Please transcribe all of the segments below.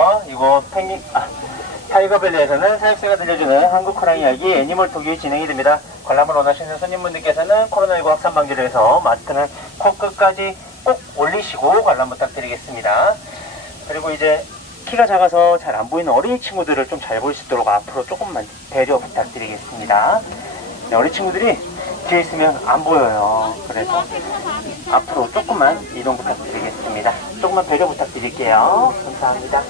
안녕하세요. 이곳 타이거밸리에서는 사육사가 들려주는 한국 호랑이 이야기 애니멀톡이 진행이 됩니다. 관람을 원하시는 손님분들께서는 코로나19 확산 방지를 위해서 마스크는 코끝까지 꼭 올리시고 관람 부탁드리겠습니다. 그리고 이제 키가 작아서 잘 안 보이는 어린이 친구들을 좀 잘 볼 수 있도록 앞으로 조금만 배려 부탁드리겠습니다. 네, 어린 친구들이 뒤에 있으면 안 보여요. 그래서 앞으로 조금만 이동 부탁드리겠습니다. 조금만 배려 부탁드릴게요. 감사합니다.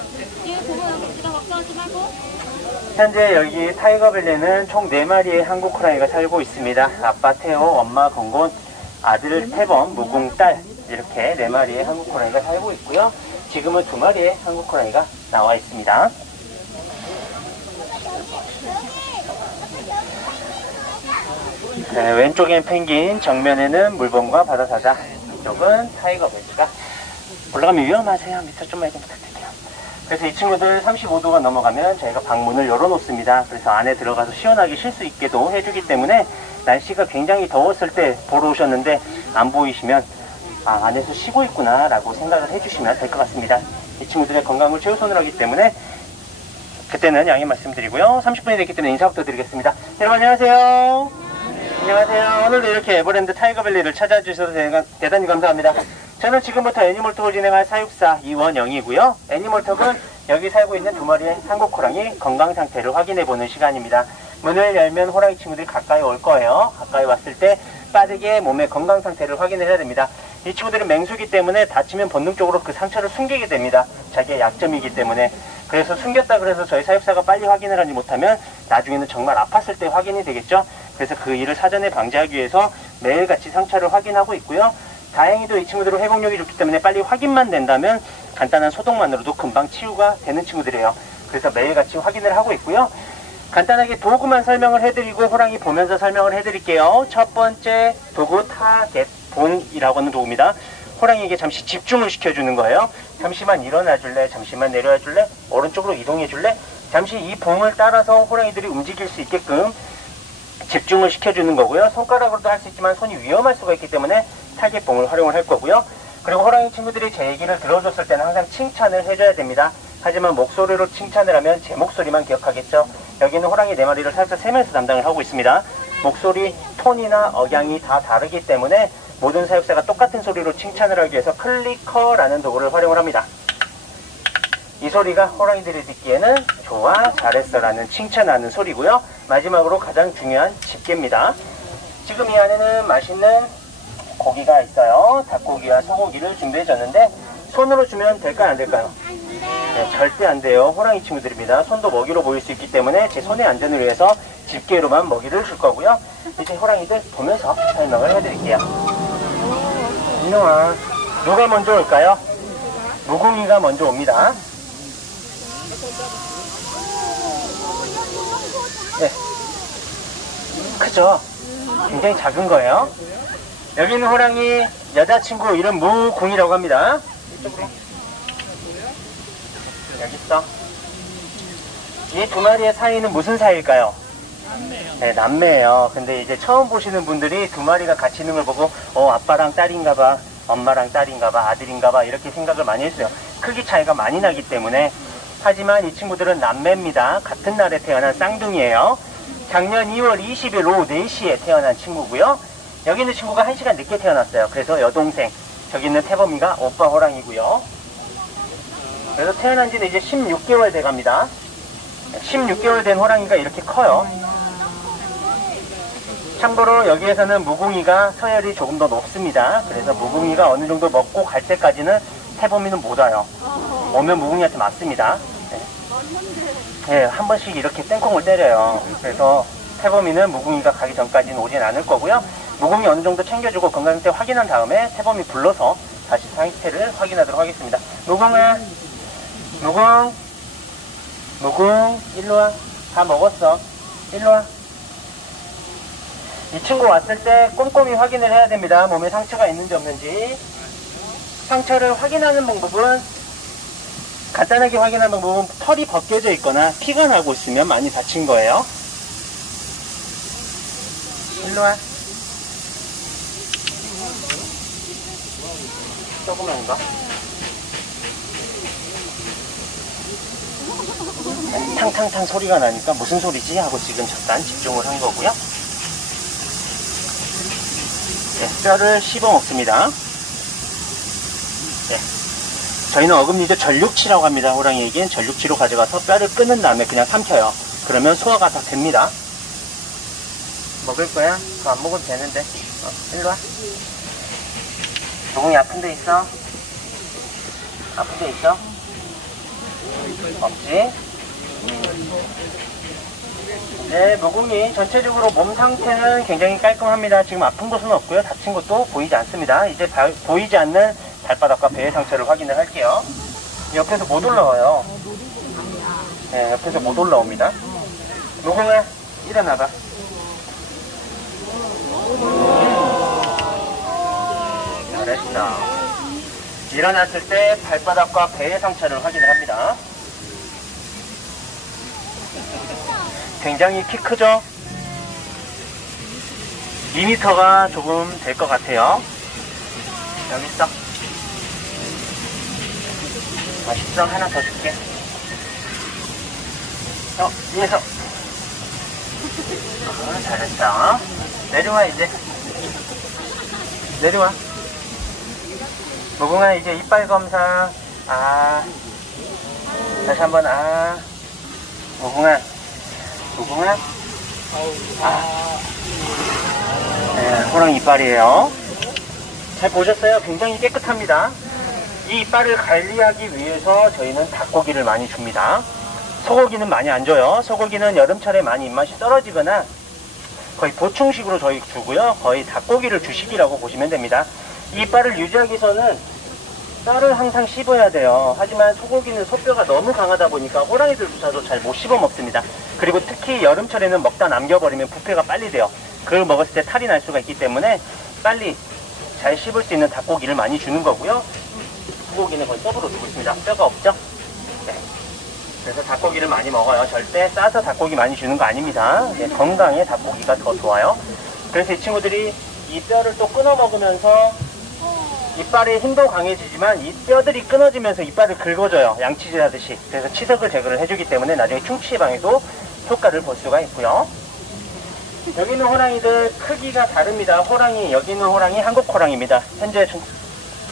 현재 여기 타이거밸리는 총 4마리의 한국 호랑이가 살고 있습니다. 아빠 태호, 엄마 건곤, 아들 태범, 무궁, 딸 이렇게 4마리의 한국 호랑이가 살고 있고요. 지금은 2마리의 한국 호랑이가 나와 있습니다. 네, 왼쪽엔 펭귄, 정면에는 물범과 바다사자, 이쪽은 타이거밸리가 올라가면 위험하세요. 밑으로 좀만 이동 부탁드릴게요. 그래서 이 친구들 35도가 넘어가면 저희가 방문을 열어놓습니다. 그래서 안에 들어가서 시원하게 쉴 수 있게도 해주기 때문에 날씨가 굉장히 더웠을 때 보러 오셨는데 안 보이시면 안에서 쉬고 있구나 라고 생각을 해주시면 될 것 같습니다. 이 친구들의 건강을 최우선으로 하기 때문에 그때는 양해 말씀드리고요. 30분이 됐기 때문에 인사부터 드리겠습니다. 여러분 안녕하세요. 안녕하세요. 오늘도 이렇게 에버랜드 타이거밸리를 찾아주셔서 대단히 감사합니다. 저는 지금부터 애니멀톡을 진행할 사육사 이원영이고요. 애니멀톡은 여기 살고 있는 2마리의 한국 호랑이 건강 상태를 확인해보는 시간입니다. 문을 열면 호랑이 친구들이 가까이 올 거예요. 가까이 왔을 때 빠르게 몸의 건강 상태를 확인을 해야 됩니다. 이 친구들은 맹수기 때문에 다치면 본능적으로 그 상처를 숨기게 됩니다. 자기의 약점이기 때문에. 그래서 숨겼다 그래서 저희 사육사가 빨리 확인을 하지 못하면 나중에는 정말 아팠을 때 확인이 되겠죠. 그래서 그 일을 사전에 방지하기 위해서 매일같이 상처를 확인하고 있고요. 다행히도 이 친구들은 회복력이 좋기 때문에 빨리 확인만 된다면 간단한 소독만으로도 금방 치유가 되는 친구들이에요. 그래서 매일같이 확인을 하고 있고요. 간단하게 도구만 설명을 해드리고 호랑이 보면서 설명을 해드릴게요. 첫 번째 도구 타겟 봉이라고 하는 도구입니다. 호랑이에게 잠시 집중을 시켜주는 거예요. 잠시만 일어나 줄래? 잠시만 내려와 줄래? 오른쪽으로 이동해 줄래? 잠시 이 봉을 따라서 호랑이들이 움직일 수 있게끔 집중을 시켜주는 거고요. 손가락으로도 할 수 있지만 손이 위험할 수가 있기 때문에 타겟봉을 활용을 할 거고요. 그리고 호랑이 친구들이 제 얘기를 들어줬을 때는 항상 칭찬을 해줘야 됩니다. 하지만 목소리로 칭찬을 하면 제 목소리만 기억하겠죠. 여기는 호랑이 4마리를 살짝 세면서 담당을 하고 있습니다. 목소리, 톤이나 억양이 다 다르기 때문에 모든 사육사가 똑같은 소리로 칭찬을 하기 위해서 클리커라는 도구를 활용을 합니다. 이 소리가 호랑이들이 듣기에는 좋아, 잘했어 라는 칭찬하는 소리고요. 마지막으로 가장 중요한 집게입니다. 지금 이 안에는 맛있는 고기가 있어요. 닭고기와 소고기를 준비해줬는데 손으로 주면 될까요, 안 될까요? 네, 절대 안 돼요. 호랑이 친구들입니다. 손도 먹이로 보일 수 있기 때문에 제 손의 안전을 위해서 집게로만 먹이를 줄 거고요. 이제 호랑이들 보면서 설명을 해드릴게요. 이놈아, 누가 먼저 올까요? 무궁이가 먼저 옵니다. 네, 크죠? 굉장히 작은 거예요. 여기 있는 호랑이 여자친구 이름 무궁이라고 합니다. 이쪽으로. 여기 있어. 이 2마리의 사이는 무슨 사이일까요? 남매요. 네, 남매예요. 근데 이제 처음 보시는 분들이 2마리가 같이 있는 걸 보고 아빠랑 딸인가봐, 엄마랑 딸인가봐, 아들인가봐 이렇게 생각을 많이 했어요. 크기 차이가 많이 나기 때문에. 하지만 이 친구들은 남매입니다. 같은 날에 태어난 쌍둥이에요. 작년 2월 20일 오후 4시에 태어난 친구고요. 여기 있는 친구가 1시간 늦게 태어났어요. 그래서 여동생, 저기 있는 태범이가 오빠 호랑이고요. 그래서 태어난 지는 이제 16개월 돼갑니다. 16개월 된 호랑이가 이렇게 커요. 참고로 여기에서는 무궁이가 서열이 조금 더 높습니다. 그래서 무궁이가 어느 정도 먹고 갈 때까지는 태범이는 못 와요. 오면 무궁이한테 맞습니다. 네, 한 번씩 이렇게 땡콩을 때려요. 그래서 태범이는 무궁이가 가기 전까지는 오진 않을 거고요. 무궁이 어느 정도 챙겨주고 건강 상태 확인한 다음에 태범이 불러서 다시 상태를 확인하도록 하겠습니다. 무궁아, 무궁, 일로와. 다 먹었어. 일로와. 이 친구 왔을 때 꼼꼼히 확인을 해야 됩니다. 몸에 상처가 있는지 없는지. 상처를 확인하는 방법은 간단하게 확인하는 방법은 털이 벗겨져 있거나 피가 나고 있으면 많이 다친 거예요. 일로와. 조그만 거. 탕탕탕 소리가 나니까 무슨 소리지 하고 지금 잠깐 집중을 한 거고요. 네, 뼈를 씹어 먹습니다. 네, 저희는 어금니도 전육치라고 합니다. 호랑이에겐 전육치로 가져가서 뼈를 끊은 다음에 그냥 삼켜요. 그러면 소화가 다 됩니다. 먹을 거야? 더 안 먹어도 되는데. 일로 와. 무궁이 아픈 데 있어? 아픈 데 있어? 없지? 네, 무궁이 전체적으로 몸 상태는 굉장히 깔끔합니다. 지금 아픈 곳은 없고요. 다친 곳도 보이지 않습니다. 이제 보이지 않는 발바닥과 배의 상처를 확인을 할게요. 옆에서 못 올라와요. 네, 옆에서 못 올라옵니다. 무궁아, 일어나봐. 잘했어. 일어났을 때 발바닥과 배의 상처를 확인을 합니다. 굉장히 키 크죠? 2m가 조금 될 것 같아요. 여기 있어. 맛있어? 하나 더 줄게. 위에서. 잘했어. 내려와, 이제. 내려와. 무궁아, 이제 이빨 검사. 다시 한번. 무궁아. 무궁아. 네, 호랑이 이빨이에요. 잘 보셨어요? 굉장히 깨끗합니다. 이 이빨을 관리하기 위해서 저희는 닭고기를 많이 줍니다. 소고기는 많이 안 줘요. 소고기는 여름철에 많이 입맛이 떨어지거나 거의 보충식으로 저희 주고요. 거의 닭고기를 주식이라고 보시면 됩니다. 이 이빨을 유지하기 위해서는 뼈를 항상 씹어야 돼요. 하지만 소고기는 소뼈가 너무 강하다 보니까 호랑이들조차도 잘 못 씹어 먹습니다. 그리고 특히 여름철에는 먹다 남겨버리면 부패가 빨리 돼요. 그걸 먹었을 때 탈이 날 수가 있기 때문에 빨리 잘 씹을 수 있는 닭고기를 많이 주는 거고요. 소고기는 거의 서브로 두고 있습니다. 뼈가 없죠? 네. 그래서 닭고기를 많이 먹어요. 절대 싸서 닭고기 많이 주는 거 아닙니다. 네, 건강에 닭고기가 더 좋아요. 그래서 이 친구들이 이 뼈를 또 끊어 먹으면서 이빨의 힘도 강해지지만 이 뼈들이 끊어지면서 이빨을 긁어줘요. 양치질 하듯이. 그래서 치석을 제거를 해주기 때문에 나중에 충치 예방에도 효과를 볼 수가 있고요. 여기 있는 호랑이들 크기가 다릅니다. 여기 있는 호랑이 한국 호랑이입니다. 현재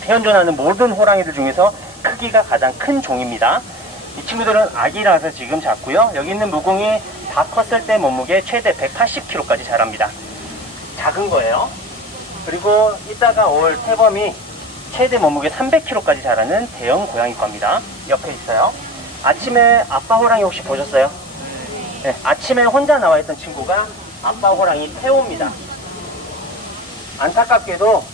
현존하는 모든 호랑이들 중에서 크기가 가장 큰 종입니다. 이 친구들은 아기라서 지금 작고요. 여기 있는 무궁이 다 컸을 때 몸무게 최대 180kg까지 자랍니다. 작은 거예요. 그리고 이따가 올 태범이 최대 몸무게 300kg까지 자라는 대형 고양이과입니다. 옆에 있어요. 아침에 아빠 호랑이 혹시 보셨어요? 네, 아침에 혼자 나와 있던 친구가 아빠 호랑이 태호입니다. 안타깝게도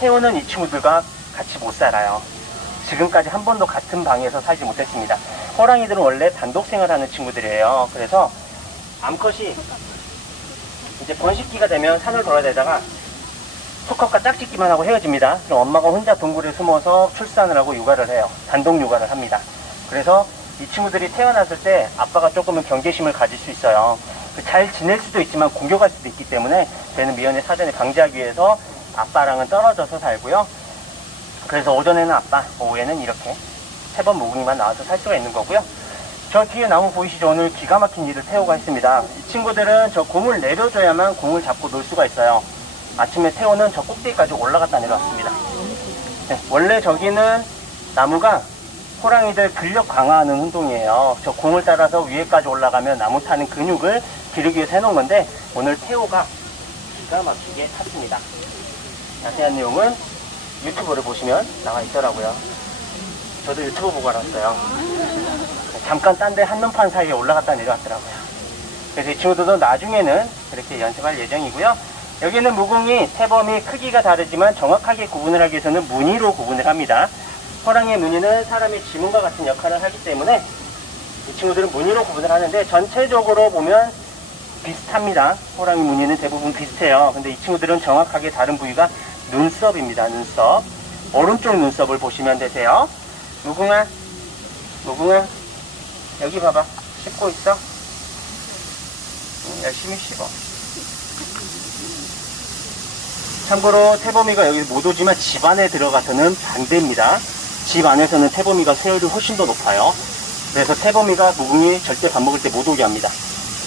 태호는 이 친구들과 같이 못 살아요. 지금까지 한 번도 같은 방에서 살지 못했습니다. 호랑이들은 원래 단독 생활하는 친구들이에요. 그래서 암컷이 이제 번식기가 되면 산을 돌아다니다가 수컷과 짝짓기만 하고 헤어집니다. 그럼 엄마가 혼자 동굴에 숨어서 출산을 하고 육아를 해요. 단독 육아를 합니다. 그래서 이 친구들이 태어났을 때 아빠가 조금은 경계심을 가질 수 있어요. 잘 지낼 수도 있지만 공격할 수도 있기 때문에 저희는 미연에 사전에 방지하기 위해서 아빠랑은 떨어져서 살고요. 그래서 오전에는 아빠, 오후에는 이렇게 세 번 무궁이만 나와서 살 수가 있는 거고요. 저 뒤에 나무 보이시죠? 오늘 기가 막힌 일을 태호가 했습니다. 이 친구들은 저 공을 내려줘야만 공을 잡고 놀 수가 있어요. 아침에 태호는 저 꼭대기까지 올라갔다 내려왔습니다. 네, 원래 저기는 나무가 호랑이들 근력 강화하는 운동이에요. 저 공을 따라서 위에까지 올라가면 나무 타는 근육을 기르기 위해서 해놓은 건데 오늘 태호가 기가 막히게 탔습니다. 자세한 내용은 유튜브를 보시면 나와 있더라고요. 저도 유튜브 보고 알았어요. 잠깐 딴 데 한눈판 사이에 올라갔다 내려왔더라고요. 그래서 이 친구들도 나중에는 그렇게 연습할 예정이고요. 여기는 무궁이 태범이 크기가 다르지만 정확하게 구분을 하기 위해서는 무늬로 구분을 합니다. 호랑이의 무늬는 사람의 지문과 같은 역할을 하기 때문에 이 친구들은 무늬로 구분을 하는데 전체적으로 보면 비슷합니다. 호랑이 무늬는 대부분 비슷해요. 근데 이 친구들은 정확하게 다른 부위가 눈썹입니다. 눈썹. 오른쪽 눈썹을 보시면 되세요. 무궁아, 무궁아, 여기 봐봐. 씹고 있어? 열심히 씹어. 참고로 태범이가 여기 못 오지만 집 안에 들어가서는 반대입니다. 집 안에서는 태범이가 세율이 훨씬 더 높아요. 그래서 태범이가 무궁이 절대 밥 먹을 때 못 오게 합니다.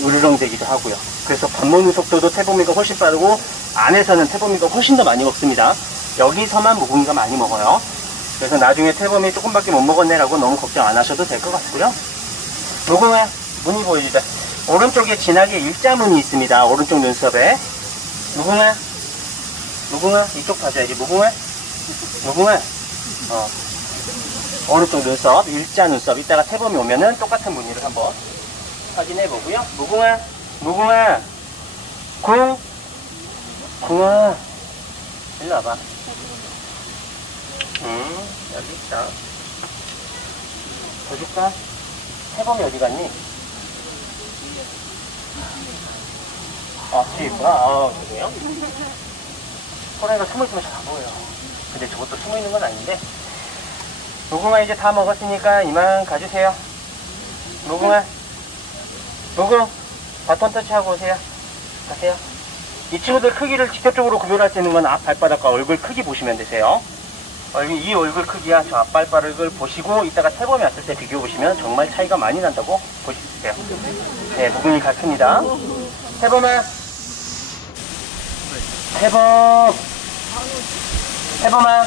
으르렁대기도 하고요. 그래서 밥 먹는 속도도 태범이가 훨씬 빠르고 안에서는 태범이가 훨씬 더 많이 먹습니다. 여기서만 무궁이가 많이 먹어요. 그래서 나중에 태범이 조금밖에 못 먹었네라고 너무 걱정 안 하셔도 될 것 같고요. 무궁아, 무늬 보여주자. 오른쪽에 진하게 일자무늬 있습니다. 오른쪽 눈썹에. 무궁아, 무궁아, 이쪽 봐줘야지. 무궁아, 무궁아. 오른쪽 눈썹, 일자 눈썹. 이따가 태범이 오면은 똑같은 무늬를 한번 확인해 보고요. 무궁아, 무궁아, 궁아, 일로 와봐. 여기 있다. 보여줄까? 태범이 어디 갔니? 뒤에 있구나. 그래요? 호랑이가 숨어있으면 잘 안 보여요. 근데 저것도 숨어있는 건 아닌데. 무궁아 이제 다 먹었으니까 이만 가주세요. 무궁아, 무궁, 바톤 터치하고 오세요. 가세요. 이 친구들 크기를 직접적으로 구별할 수 있는 건 앞 발바닥과 얼굴 크기 보시면 되세요. 이 얼굴 크기와 저 앞 발바닥을 보시고 이따가 태범이 왔을 때 비교해 보시면 정말 차이가 많이 난다고 보실 수 있어요. 네, 무궁이 같습니다. 태범아, 태범, 태범아,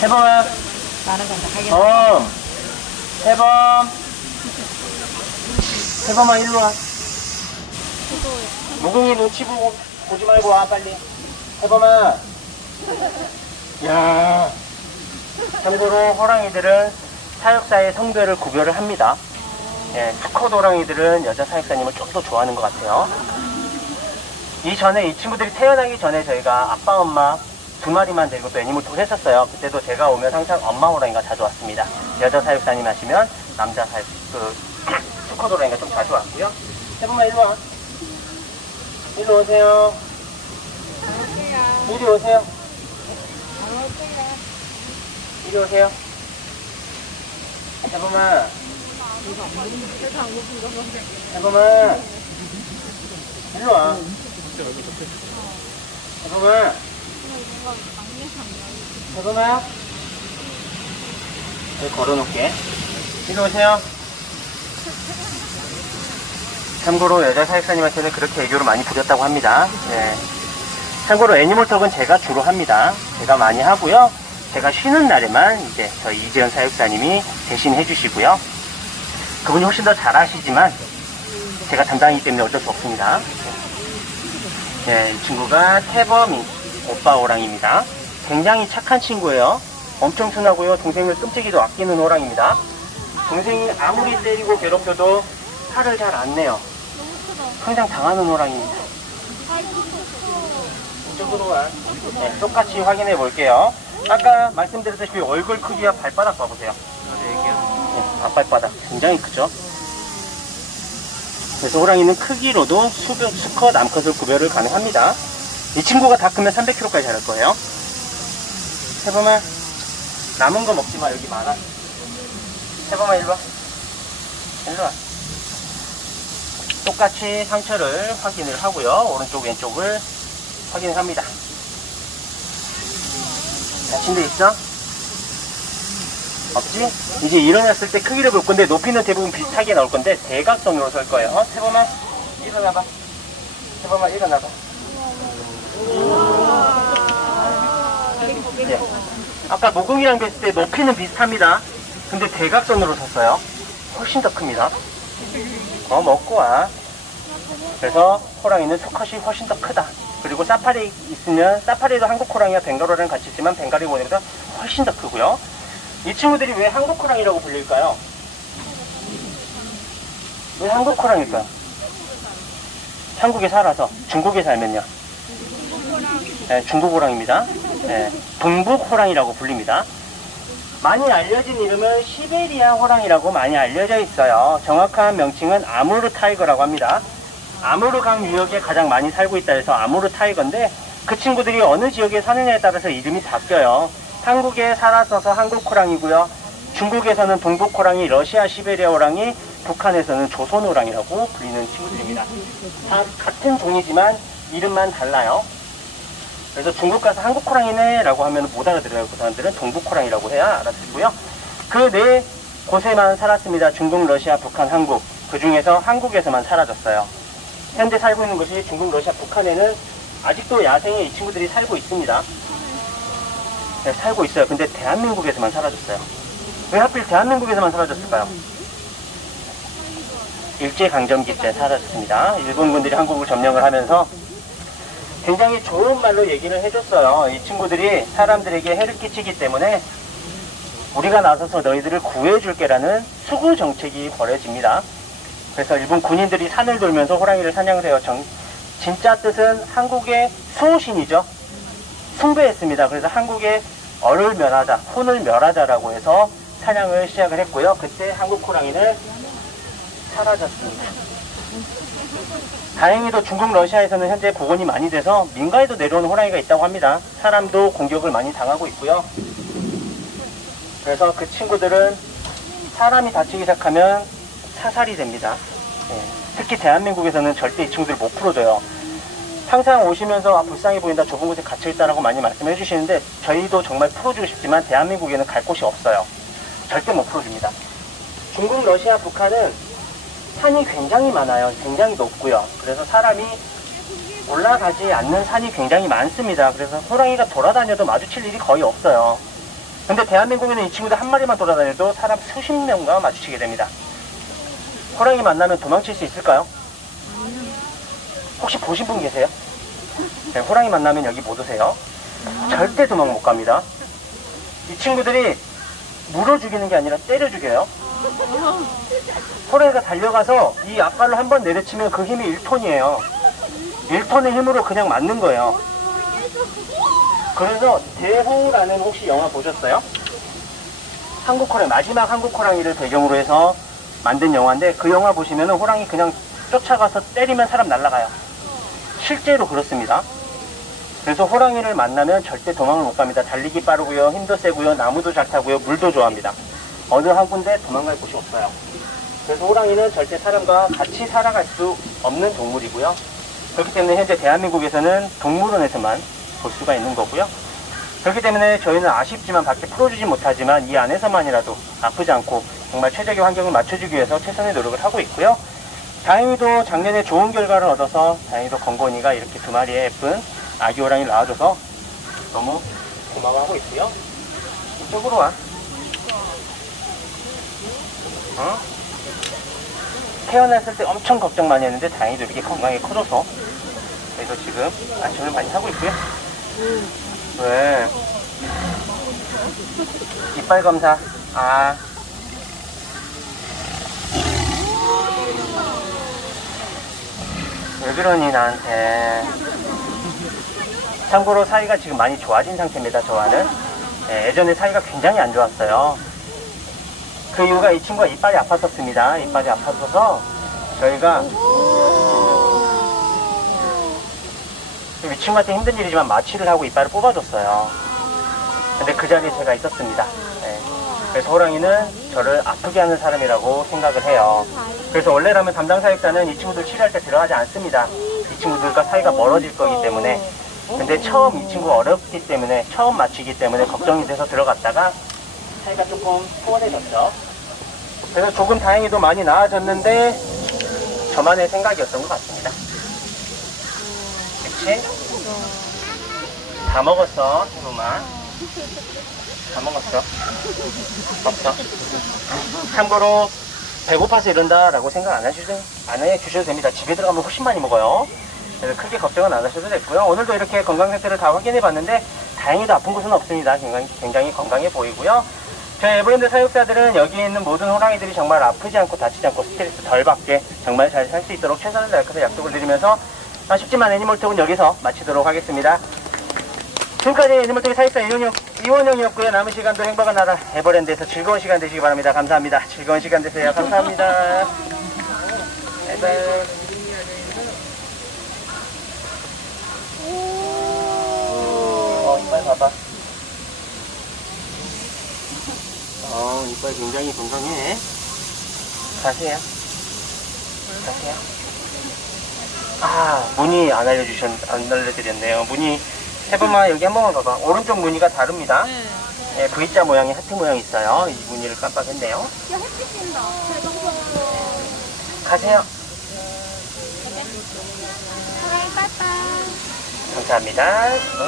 태범아, 태범, 태범아 일로 와. 무궁이 눈치 보지 말고 와 빨리. 태범아. 야. 참고로 호랑이들은 사육사의 성별을 구별을 합니다. 예, 수컷 호랑이들은 여자 사육사님을 좀 더 좋아하는 것 같아요. 이전에 이 친구들이 태어나기 전에 저희가 아빠 엄마 두 마리만 데리고 또 애니몰톡을 했었어요. 그때도 제가 오면 항상 엄마 호랑이가 자주 왔습니다. 여자 사육사님 하시면 남자 사육, 수컷 호랑이가 좀 자주 왔고요. 태범아 일로 와. 일로 오세요. 이리 오세요. 이리 오세요. 태범아. 태범아. 일로 와. 태범아. 태범아. 여기 걸어놓을게. 이리 오세요. 참고로 여자 사육사님한테는 그렇게 애교를 많이 부렸다고 합니다. 네. 참고로 애니몰톡은 제가 주로 합니다. 제가 많이 하고요. 제가 쉬는 날에만 이제 저희 이재현 사육사님이 대신 해주시고요. 그분이 훨씬 더 잘하시지만 제가 담당이기 때문에 어쩔 수 없습니다. 네, 이 친구가 태범이 오빠 호랑이입니다. 굉장히 착한 친구예요. 엄청 순하고요. 동생을 끔찍이도 아끼는 호랑이입니다. 동생이 아무리 때리고 괴롭혀도 화를 잘 안 내요. 항상 당하는 호랑이입니다. 이쪽으로 와. 네, 똑같이 확인해 볼게요. 아까 말씀드렸다시피 얼굴 크기와 발바닥 봐보세요. 네, 앞발바닥 굉장히 크죠. 그래서 호랑이는 크기로도 수컷, 암컷을 구별을 가능합니다. 이 친구가 다 크면 300kg까지 자랄 거예요. 태범아, 남은 거 먹지 마. 여기 많아. 태범아 일로 와. 일로 와. 똑같이 상처를 확인을 하고요. 오른쪽 왼쪽을 확인을 합니다. 다친 데 있어? 없지? 이제 일어났을 때 크기를 볼 건데 높이는 대부분 비슷하게 나올 건데 대각선으로 설 거예요. 태범아 일어나봐. 태범아 일어나봐. 네. 아까 모공이랑 뵀을 때 높이는 비슷합니다. 근데 대각선으로 섰어요. 훨씬 더 큽니다. 먹고 와. 그래서 호랑이는 수컷이 훨씬 더 크다. 그리고 사파리 있으면 사파리도 한국 호랑이와 벵갈 호랑이 같이 있지만 벵갈이 호랑이보다 훨씬 더 크고요. 이 친구들이 왜 한국 호랑이라고 불릴까요? 왜 한국 호랑일까요? 한국에 살아서. 중국에 살면요? 네, 중국 호랑입니다. 네, 동북 호랑이라고 불립니다. 많이 알려진 이름은 시베리아 호랑이라고 많이 알려져 있어요. 정확한 명칭은 아무르 타이거라고 합니다. 아무르 강 유역에 가장 많이 살고 있다 해서 아무르 타이거인데 그 친구들이 어느 지역에 사느냐에 따라서 이름이 바뀌어요. 한국에 살았어서 한국 호랑이고요. 중국에서는 동북 호랑이, 러시아 시베리아 호랑이, 북한에서는 조선 호랑이라고 불리는 친구들입니다. 다 같은 종이지만 이름만 달라요. 그래서 중국 가서 한국 호랑이네 라고 하면 못 알아들어요. 그 사람들은 동북 호랑이라고 해야 알아듣고요. 그 네 곳에만 살았습니다. 중국, 러시아, 북한, 한국. 그 중에서 한국에서만 사라졌어요. 현재 살고 있는 것이 중국, 러시아, 북한에는 아직도 야생에 이 친구들이 살고 있습니다. 네, 살고 있어요. 근데 대한민국에서만 사라졌어요. 왜 하필 대한민국에서만 사라졌을까요? 일제강점기 때 사라졌습니다. 일본군들이 한국을 점령을 하면서 굉장히 좋은 말로 얘기를 해줬어요. 이 친구들이 사람들에게 해를 끼치기 때문에 우리가 나서서 너희들을 구해줄게라는 수구 정책이 벌어집니다. 그래서 일본 군인들이 산을 돌면서 호랑이를 사냥해요. 진짜 뜻은 한국의 수호신이죠. 숭배했습니다. 그래서 한국의 어를 멸하자, 혼을 멸하자라고 해서 사냥을 시작을 했고요. 그때 한국 호랑이는 사라졌습니다. 다행히도 중국, 러시아에서는 현재 복원이 많이 돼서 민가에도 내려오는 호랑이가 있다고 합니다. 사람도 공격을 많이 당하고 있고요. 그래서 그 친구들은 사람이 다치기 시작하면 사살이 됩니다. 예. 특히 대한민국에서는 절대 이 친구들을 못 풀어줘요. 항상 오시면서 불쌍해 보인다, 좁은 곳에 갇혀있다라고 많이 말씀해 주시는데 저희도 정말 풀어주고 싶지만 대한민국에는 갈 곳이 없어요. 절대 못 풀어줍니다. 중국, 러시아, 북한은 산이 굉장히 많아요. 굉장히 높고요. 그래서 사람이 올라가지 않는 산이 굉장히 많습니다. 그래서 호랑이가 돌아다녀도 마주칠 일이 거의 없어요. 근데 대한민국에는 이 친구들 한 마리만 돌아다녀도 사람 수십 명과 마주치게 됩니다. 호랑이 만나면 도망칠 수 있을까요? 혹시 보신 분 계세요? 네, 호랑이 만나면 여기 못 오세요. 절대 도망 못 갑니다. 이 친구들이 물어 죽이는 게 아니라 때려 죽여요. 호랑이가 달려가서 이 앞발로 한번 내려치면 그 힘이 1톤이에요. 1톤의 힘으로 그냥 맞는 거예요. 그래서 대호라는 혹시 영화 보셨어요? 한국 호랑이, 마지막 한국 호랑이를 배경으로 해서 만든 영화인데 그 영화 보시면 호랑이 그냥 쫓아가서 때리면 사람 날아가요. 실제로 그렇습니다. 그래서 호랑이를 만나면 절대 도망을 못 갑니다. 달리기 빠르고요, 힘도 세고요, 나무도 잘 타고요, 물도 좋아합니다. 어느 한 군데 도망갈 곳이 없어요. 그래서 호랑이는 절대 사람과 같이 살아갈 수 없는 동물이고요. 그렇기 때문에 현재 대한민국에서는 동물원에서만 볼 수가 있는 거고요. 그렇기 때문에 저희는 아쉽지만 밖에 풀어주지 못하지만 이 안에서만이라도 아프지 않고 정말 최적의 환경을 맞춰주기 위해서 최선의 노력을 하고 있고요. 다행히도 작년에 좋은 결과를 얻어서 다행히도 건건이가 이렇게 두 마리의 예쁜 아기 호랑이를 낳아줘서 너무 고마워하고 있고요. 이쪽으로 와. 어? 태어났을 때 엄청 걱정 많이 했는데 다행히도 이렇게 건강히 커져서 그래서 지금 안심을 많이 하고 있고요. 왜? 이빨 검사. 아. 왜 그러니 나한테. 참고로 사이가 지금 많이 좋아진 상태입니다. 저와는. 예, 예전에 사이가 굉장히 안 좋았어요. 그 이유가 이 친구가 이빨이 아팠었습니다. 이빨이 아팠어서 저희가 이 친구한테 힘든 일이지만 마취를 하고 이빨을 뽑아줬어요. 근데 그 자리에 제가 있었습니다. 네. 그래서 호랑이는 저를 아프게 하는 사람이라고 생각을 해요. 그래서 원래라면 담당 사육사는 이 친구들 치료할 때 들어가지 않습니다. 이 친구들과 사이가 멀어질 거기 때문에. 근데 처음 이 친구가 어렵기 때문에, 처음 마취기 때문에 걱정이 돼서 들어갔다가 사이가 조금 소원해졌죠. 그래서 조금 다행히도 많이 나아졌는데 저만의 생각이었던 것 같습니다. 그치? 다 먹었어, 이놈아. 다 먹었어. 없어. 참고로 배고파서 이런다 라고 생각 안 해주셔도 됩니다. 집에 들어가면 훨씬 많이 먹어요. 그래서 크게 걱정은 안 하셔도 됐고요. 오늘도 이렇게 건강 상태를 다 확인해 봤는데 다행히도 아픈 곳은 없습니다. 굉장히 건강해 보이고요. 저희 에버랜드 사육사들은 여기 있는 모든 호랑이들이 정말 아프지 않고 다치지 않고 스트레스 덜 받게 정말 잘 살 수 있도록 최선을 다해서 약속을 드리면서 아쉽지만 애니멀톡은 여기서 마치도록 하겠습니다. 지금까지 애니멀톡의 사육사 이원영이었고요. 남은 시간도 행복한 나라 에버랜드에서 즐거운 시간 되시기 바랍니다. 감사합니다. 즐거운 시간 되세요. 감사합니다. 바이바이. 이빨 봐봐. 이빨 굉장히 건강해. 가세요. 가세요. 아, 문의 안 알려드렸네요. 문의 해보면 여기 한 번만 봐봐. 오른쪽 무늬가 다릅니다. 네. 예, V자 모양의 하트 모양이 있어요. 이 무늬를 깜빡했네요. 야, 햇빛 핀다. 가세요. 빠이빠이. 감사합니다.